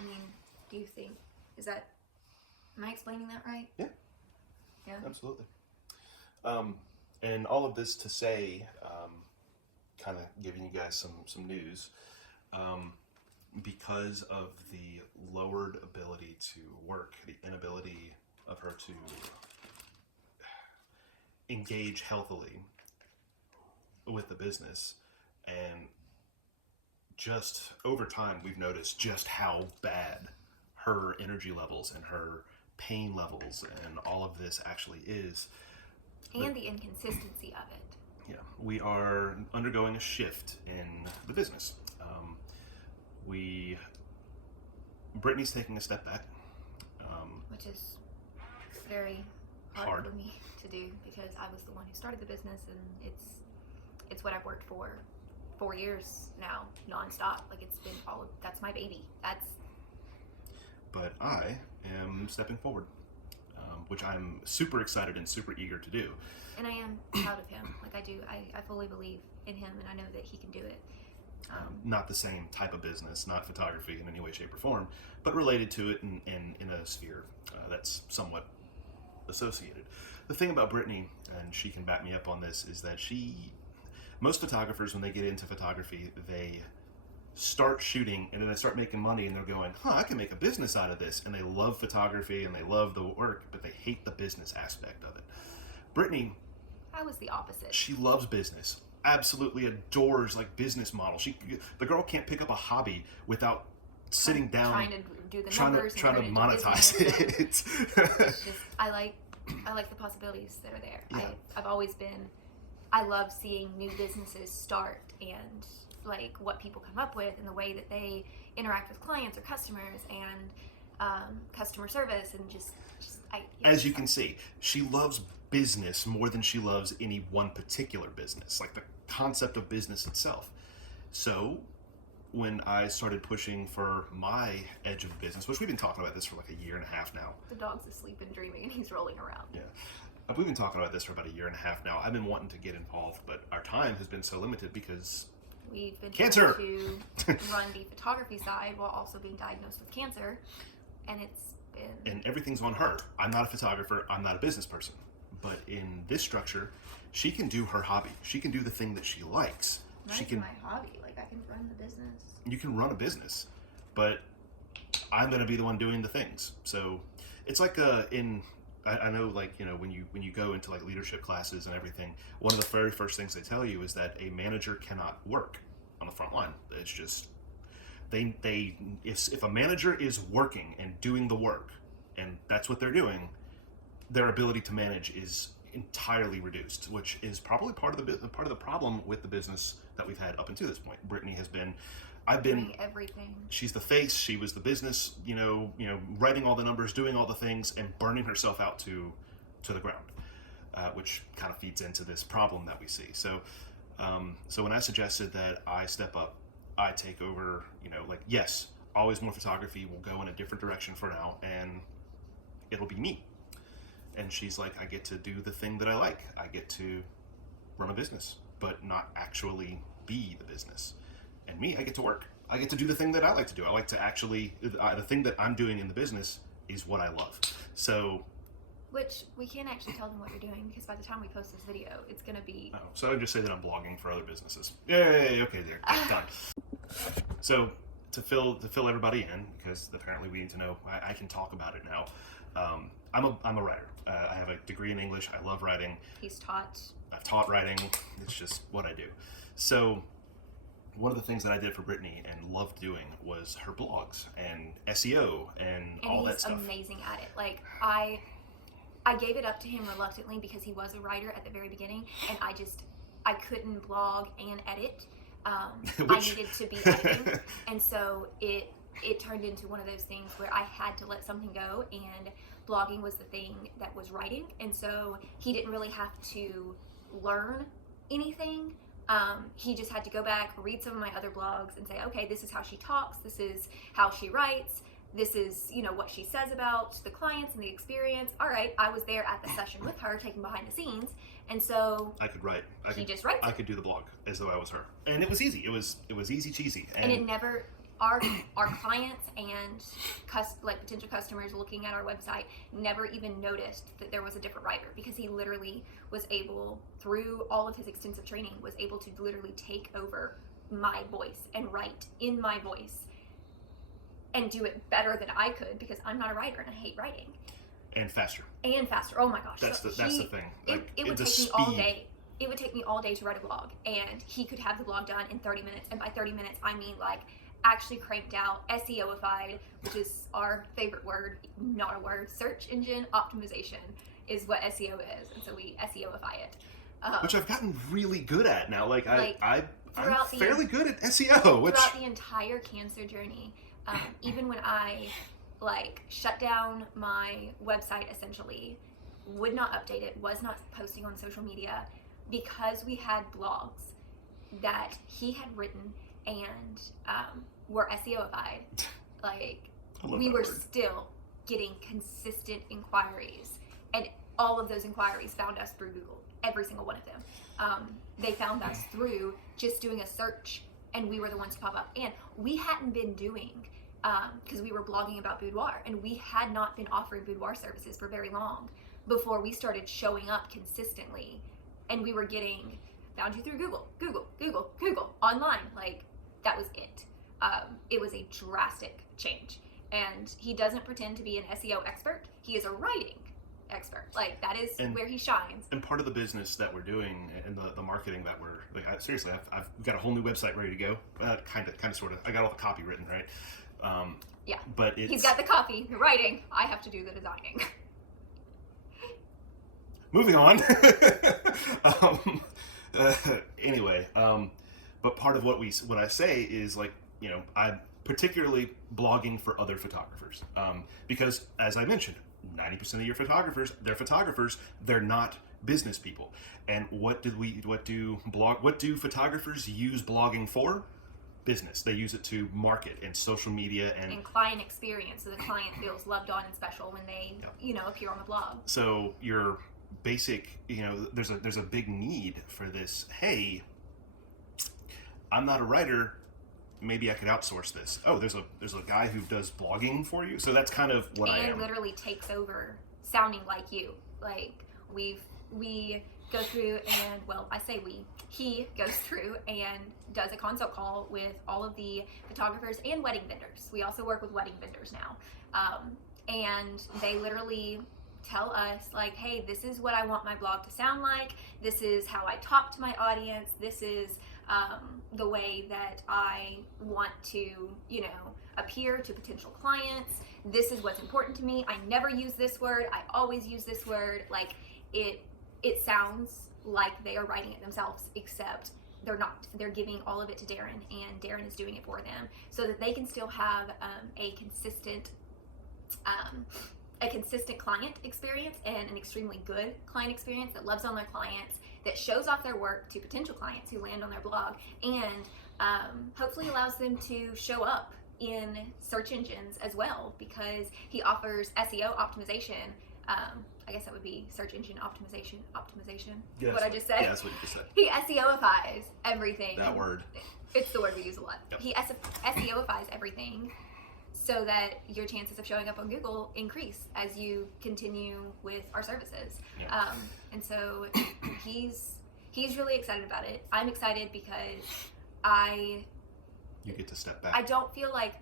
I mean, do you think, am I explaining that right? Yeah. Yeah? Absolutely. And all of this to say, kind of giving you guys some news, because of the lowered ability to work, the inability of her to engage healthily with the business, and just over time we've noticed just how bad her energy levels and her pain levels and all of this actually is. And the inconsistency of it. Yeah, we are undergoing a shift in the business. Brittany's taking a step back. Which is very Hard. for me to do, because I was the one who started the business, and it's what I've worked for 4 years now, nonstop. Like, that's my baby. But I am stepping forward, which I'm super excited and super eager to do. And I am proud of him. Like, I fully believe in him, and I know that he can do it. Not the same type of business, not photography in any way, shape, or form, but related to it in a sphere that's somewhat associated. The thing about Brittany, and she can back me up on this, is that most photographers, when they get into photography, they start shooting and then they start making money and they're going, I can make a business out of this. And they love photography and they love the work, but they hate the business aspect of it. Brittany, I was the opposite. she loves business. Absolutely adores business models. The girl can't pick up a hobby without sitting down, trying to do the numbers, trying to monetize it. It's just, I like the possibilities that are there. Yeah. I've always been, I love seeing new businesses start, and like what people come up with and the way that they interact with clients or customers, and customer service, and As you can see, she loves business more than she loves any one particular business, like the concept of business itself. So when I started pushing for my edge of business, which we've been talking about this for like a year and a half now. The dog's asleep and dreaming and he's rolling around. Yeah. We've been talking about this for about a year and a half now. I've been wanting to get involved, but our time has been so limited because we've been cancer. trying to run the photography side while also being diagnosed with cancer, and it's been... And everything's on her. I'm not a photographer. I'm not a business person. But in this structure, she can do her hobby. She can do the thing that she likes. Not even my hobby. Like, I can run the business. You can run a business, but I'm going to be the one doing the things. So it's like I know, like, you know, when you go into like leadership classes and everything, one of the very first things they tell you is that a manager cannot work on the front line. It's just if a manager is working and doing the work, and that's what they're doing, their ability to manage is entirely reduced, which is probably part of the problem with the business that we've had up until this point. Brittany has been, doing everything. She's the face. She was the business, writing all the numbers, doing all the things, and burning herself out to the ground, which kind of feeds into this problem that we see. So when I suggested that I step up, I take over, yes, always more photography. We'll go in a different direction for now, and it'll be me. And she's like, I get to do the thing that I like. I get to run a business, but not actually be the business. And me, I get to work. I get to do the thing that I like to do. I like to actually, the thing that I'm doing in the business is what I love. So... Which, we can't actually tell them what you're doing, because by the time we post this video, it's going to be... Oh, so I would just say that I'm blogging for other businesess. Yeah, okay, there, done. So, to fill everybody in, because apparently we need to know, I can talk about it now. I'm a writer. I have a degree in English. I love writing. I've taught writing. It's just what I do. So one of the things that I did for Brittany and loved doing was her blogs and SEO and all that stuff. And he's amazing at it. Like, I gave it up to him reluctantly because he was a writer at the very beginning, and I couldn't blog and edit. I needed to be editing, and so it turned into one of those things where I had to let something go, and blogging was the thing that was writing, and so he didn't really have to learn anything. He just had to go back, read some of my other blogs, and say, okay, this is how she talks, this is how she writes, this is, what she says about the clients and the experience. All right, I was there at the session with her, taking behind the scenes, and so I could write. He just writes. I could do the blog as though I was her, and it was easy. It was easy cheesy, and it never. our clients and potential customers looking at our website never even noticed that there was a different writer, because he literally was able, through all of his extensive training, was able to literally take over my voice and write in my voice and do it better than I could, because I'm not a writer and I hate writing. And faster. Oh my gosh. That's the thing. It would take me all day. It would take me all day to write a blog, and he could have the blog done in 30 minutes. And by 30 minutes, I mean like actually cranked out, SEOified, which is our favorite word, not a word. Search engine optimization is what SEO is, and so we SEOify it. Which I've gotten really good at now. I'm throughout fairly good at SEO. Throughout the entire cancer journey, even when I shut down my website, essentially, would not update it, was not posting on social media, because we had blogs that he had written and were SEOified. We were still getting consistent inquiries, and all of those inquiries found us through Google. Every single one of them. They found us through just doing a search, and we were the ones to pop up. And we hadn't been doing, because we were blogging about boudoir, and we had not been offering boudoir services for very long before we started showing up consistently, and we were getting found you through Google, online. That was it. It was a drastic change. And he doesn't pretend to be an SEO expert. He is a writing expert. That is where he shines. And part of the business that we're doing, and the marketing that we're seriously, I've got a whole new website ready to go. Kind of, sort of. I got all the copy written, right? Yeah. But he's got the copy, the writing. I have to do the designing. Moving on. Anyway, but part of what I say is I'm particularly blogging for other photographers, because as I mentioned, 90% of your photographers, they're not business people. And what do photographers use blogging for? Business. They use it to market and social media and client experience, so the client feels loved on and special when they appear on the blog. So your basic, there's a big need for this. Hey, I'm not a writer, maybe I could outsource this. Oh, there's a guy who does blogging for you. So that's kind of what I am. And literally takes over sounding like you. We go through and, he goes through and does a consult call with all of the photographers and wedding vendors. We also work with wedding vendors now. And they literally tell us hey, this is what I want my blog to sound like. This is how I talk to my audience. This is the way that I want to, appear to potential clients. This is what's important to me. I never use this word. I always use this word. It sounds like they are writing it themselves, except they're not. They're giving all of it to Darren, and Darren is doing it for them, so that they can still have a consistent client experience, and an extremely good client experience that loves on their clients, that shows off their work to potential clients who land on their blog, and hopefully allows them to show up in search engines as well, because he offers SEO optimization. I guess that would be search engine optimization. Yeah, what I just said. Yeah, that's what you just said. He SEOifies everything. That word. It's the word we use a lot. Yep. He SEOifies everything, so that your chances of showing up on Google increase as you continue with our services. Yeah. And so he's really excited about it. I'm excited because you get to step back. I don't feel like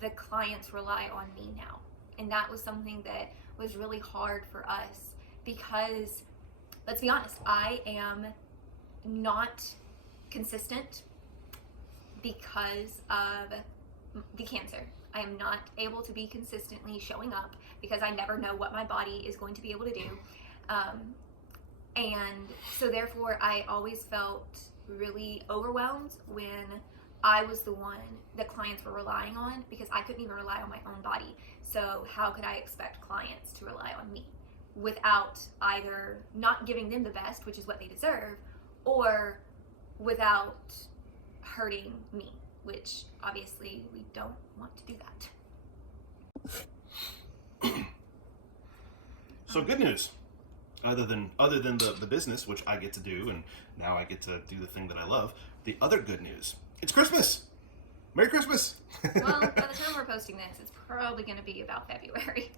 the clients rely on me now. And that was something that was really hard for us, because let's be honest, I am not consistent because of the cancer. I am not able to be consistently showing up because I never know what my body is going to be able to do. And so therefore I always felt really overwhelmed when I was the one that clients were relying on, because I couldn't even rely on my own body. So how could I expect clients to rely on me without either not giving them the best, which is what they deserve, or without hurting me, which obviously we don't want to do that. So good news. Other than the business, which I get to do, and now I get to do the thing that I love, the other good news, it's Christmas. Merry Christmas. Well, by the time we're posting this, it's probably going to be about February.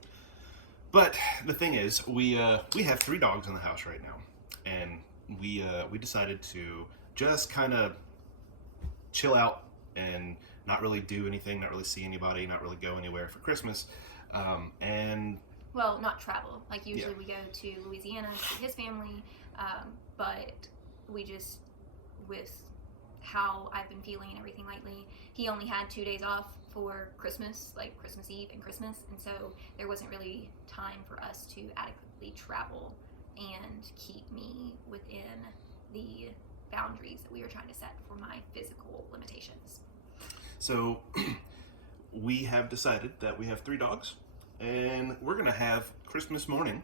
But the thing is, we have 3 dogs in the house right now, and we decided to just kind of chill out and not really do anything, not really see anybody, not really go anywhere for Christmas, and Well, not travel. Like usually Yeah. we go to Louisiana to see his family, but we just, with how I've been feeling and everything lately, he only had 2 days off for Christmas, like Christmas Eve and Christmas, and so there wasn't really time for us to adequately travel and keep me within the boundaries that we were trying to set for my physical limitations. so we have decided that we have 3 dogs, and we're gonna have Christmas morning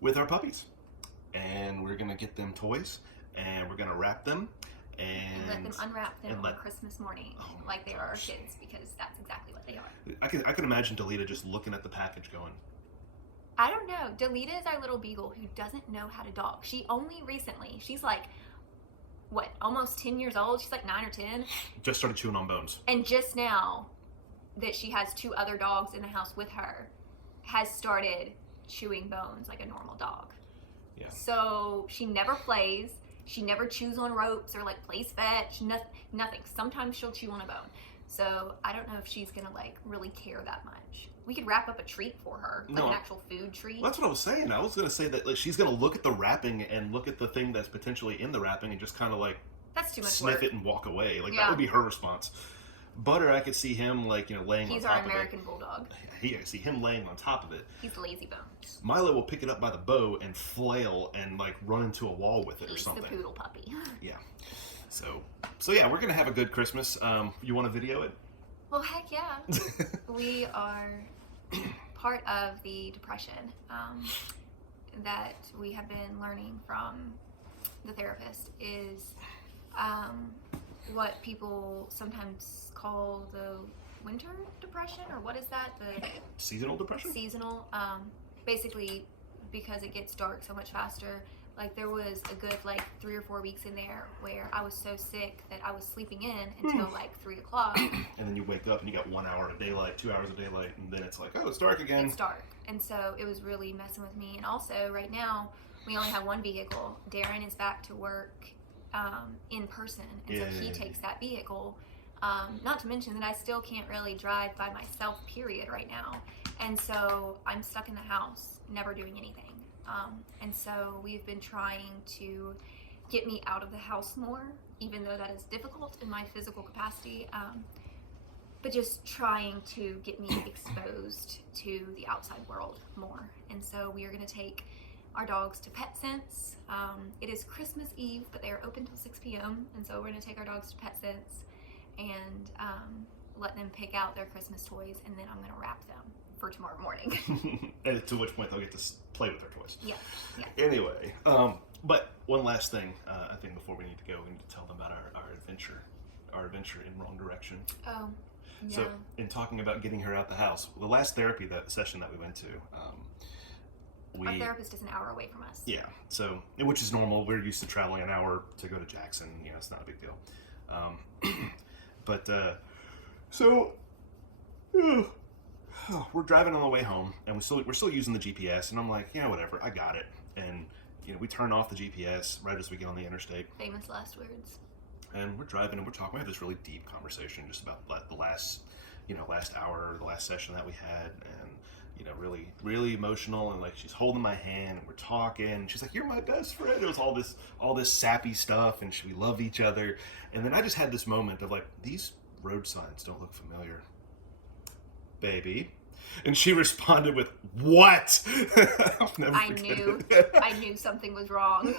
with our puppies, and we're gonna get them toys, and we're gonna wrap them. And let them unwrap them and on let- Christmas morning, Oh my like they are our gosh. kids, because that's exactly what they are. I can imagine Delita just looking at the package going, I don't know. Delita is our little beagle who doesn't know how to dog. She only recently, she's like, what, almost 10 years old? She's like 9 or 10. just started chewing on bones. And just now that she has 2 other dogs in the house with her, has started chewing bones like a normal dog. Yeah. So she never plays. She never chews on ropes or like plays fetch. Nothing. Sometimes she'll chew on a bone. So I don't know if she's gonna like really care that much. We could wrap up a treat for her, like No. an actual food treat. Well, that's what I was saying. I was gonna say that like she's gonna look at the wrapping and look at the thing that's potentially in the wrapping and just kind of like That's too much sniff work. it and walk away. Like that Yeah. would be her response. Butter, I could see him like laying He's on our top American bulldog. of it. I could see him laying on top of it. He's lazy bones. Milo will pick it up by the bow and flail and like run into a wall with it or He's the something. poodle puppy. Yeah. So yeah, we're gonna have a good Christmas. You want to video it? Well, heck yeah. We are part of the depression that we have been learning from the therapist is what people sometimes call the winter depression, or what is that? The Seasonal depression? seasonal. Basically, because it gets dark so much faster. Like there was a good like 3 or 4 weeks in there where I was so sick that I was sleeping in until like 3 o'clock. And then you wake up and you got 1 hour of daylight, 2 hours of daylight, and then it's like, oh, it's dark again. It's dark, and so it was really messing with me. And also, right now we only have one vehicle. Darren is back to work in person, and so he Yeah. takes that vehicle. Not to mention that I still can't really drive by myself, period, right now. And so I'm stuck in the house, never doing anything. And so we've been trying to get me out of the house more, even though that is difficult in my physical capacity. But just trying to get me exposed to the outside world more. And so we are going to take our dogs to PetSense. It is Christmas Eve, but they are open till 6 p.m. And so we're going to take our dogs to PetSense and let them pick out their Christmas toys, and then I'm going to wrap them for tomorrow morning. And to which point they'll get to play with their toys. Yeah. Anyway, but one last thing, I think before we need to go, we need to tell them about our adventure in wrong direction. Oh, yeah. So, in talking about getting her out the house, the last therapy session that we went to, Our therapist is an hour away from us. yeah, so which is normal. We're used to traveling an hour to go to Jackson. You know, it's not a big deal. But we're driving on the way home, and we're still using the GPS. And I'm like, yeah, whatever, I got it. And we turn off the GPS right as we get on the interstate. Famous last words. And we're driving and we're talking. We have this really deep conversation just about the last hour, the last session that we had, and really, really emotional. And like she's holding my hand and we're talking. And she's like, "You're my best friend." It was all this sappy stuff, and we love each other. And then I just had this moment of like, these road signs don't look familiar, baby. And she responded with, "What?" I'll never forget it. I knew something was wrong.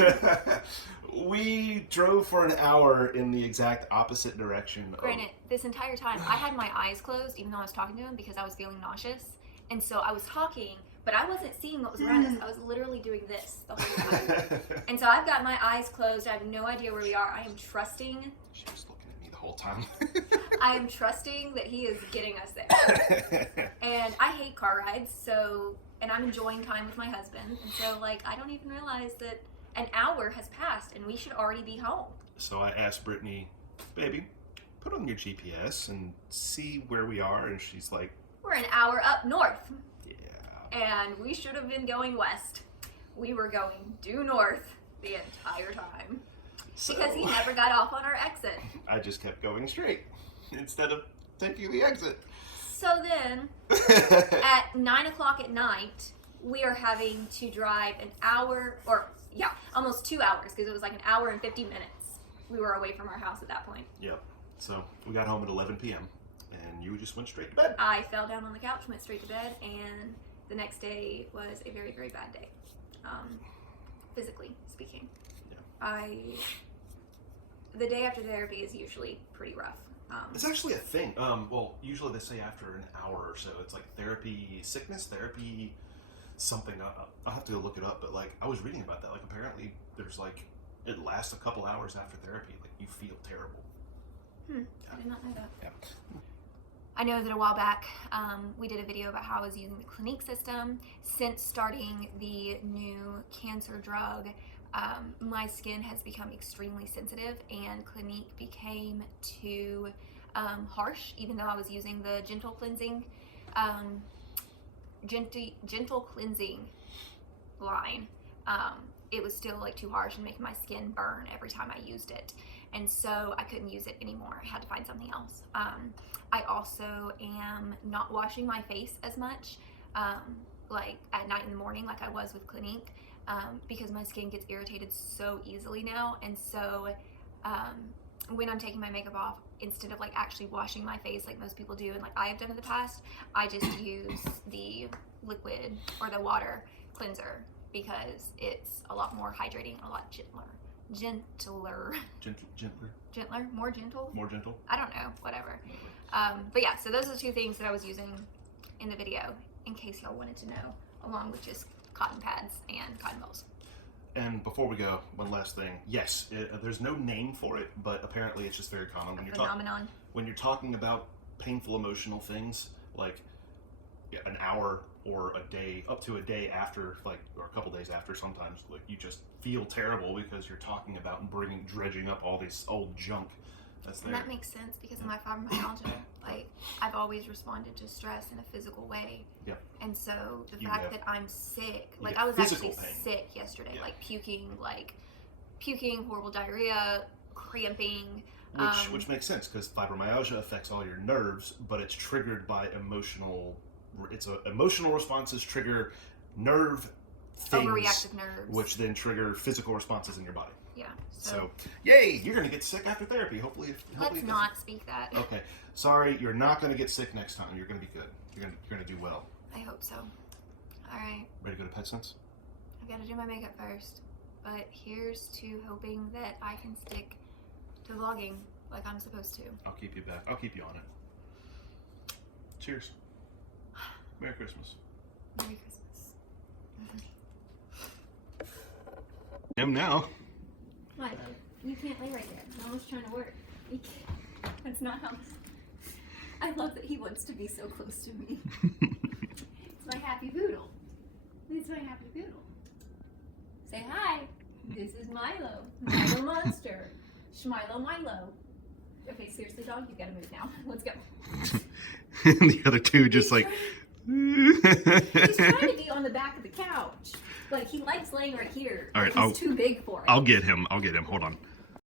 We drove for an hour in the exact opposite direction. Granted, this entire time I had my eyes closed, even though I was talking to him, because I was feeling nauseous. And so I was talking, but I wasn't seeing what was around us. I was literally doing this the whole time. And so I've got my eyes closed. I have no idea where we are. I am trusting. She was looking at me the whole time. I am trusting that he is getting us there. And I hate car rides, and I'm enjoying time with my husband. And so, like, I don't even realize that an hour has passed and we should already be home. So I asked Brittany, "Baby, put on your GPS and see where we are. And she's like, we're an hour up north. yeah. And we should have been going west. We were going due north the entire time. So, Because he never got off on our exit. I just kept going straight instead of taking the exit. So then, at 9 o'clock at night, we are having to drive an hour, almost 2 hours, because it was like an hour and 50 minutes. We were away from our house at that point. Yep. So we got home at 11 p.m. and you just went straight to bed. I fell down on the couch, went straight to bed, and the next day was a very, very bad day, physically speaking. Yeah. The day after therapy is usually pretty rough. It's actually a thing. Well, usually they say after an hour or so, it's like therapy sickness, therapy something. I'll have to look it up, but like I was reading about that. Like apparently there's like, it lasts a couple hours after therapy. Like you feel terrible. Yeah. I did not know that. Yeah. I know that a while back we did a video about how I was using the Clinique system. Since starting the new cancer drug, my skin has become extremely sensitive, and Clinique became too harsh, even though I was using the gentle cleansing line. It was still like too harsh and making my skin burn every time I used it, and so I couldn't use it anymore. I had to find something else. I also am not washing my face as much, like at night and in the morning, like I was with Clinique. Because my skin gets irritated so easily now, and so when I'm taking my makeup off, instead of like actually washing my face like most people do and like I have done in the past, I just use the liquid or the water cleanser because it's a lot more hydrating, a lot gentler, more gentle. I don't know, whatever. But yeah, so those are the two things that I was using in the video, in case y'all wanted to know, along with just cotton pads and cotton balls. And before we go, one last thing. Yes, there's no name for it, but apparently it's just very common when you're talking about painful emotional things, like an hour or a day, up to a day after, like, or a couple days after. Sometimes, like, you just feel terrible because you're talking about and dredging up all this old junk that's there. And that makes sense because of my fibromyalgia. Like, I've always responded to stress in a physical way. Yeah. And so the fact that I'm sick, like I was actually sick yesterday, like puking, horrible diarrhea, cramping. Which makes sense because fibromyalgia affects all your nerves, but it's triggered by emotional responses trigger nerve things, overreactive nerves, which then trigger physical responses in your body. Yeah. So yay, you're gonna get sick after therapy. Hopefully let's not speak that. Okay. Sorry, you're not gonna get sick next time. You're gonna be good. You're gonna do well. I hope so. All right. Ready to go to PetSense? I've got to do my makeup first, but here's to hoping that I can stick to vlogging like I'm supposed to. I'll keep you back. I'll keep you on it. Cheers. Merry Christmas. Merry Christmas. Now. What? You can't lay right there. Mama's trying to work. You can't. That's not how. I love that he wants to be so close to me. It's my happy poodle. It's my happy poodle. Say hi. This is Milo. Milo Monster. Schmilo Milo. Okay, seriously, dog, you gotta move now. Let's go. The other two just He's trying to be on the back of the couch. Like, he likes laying right here. All right, he's too big for it. I'll get him. Hold on.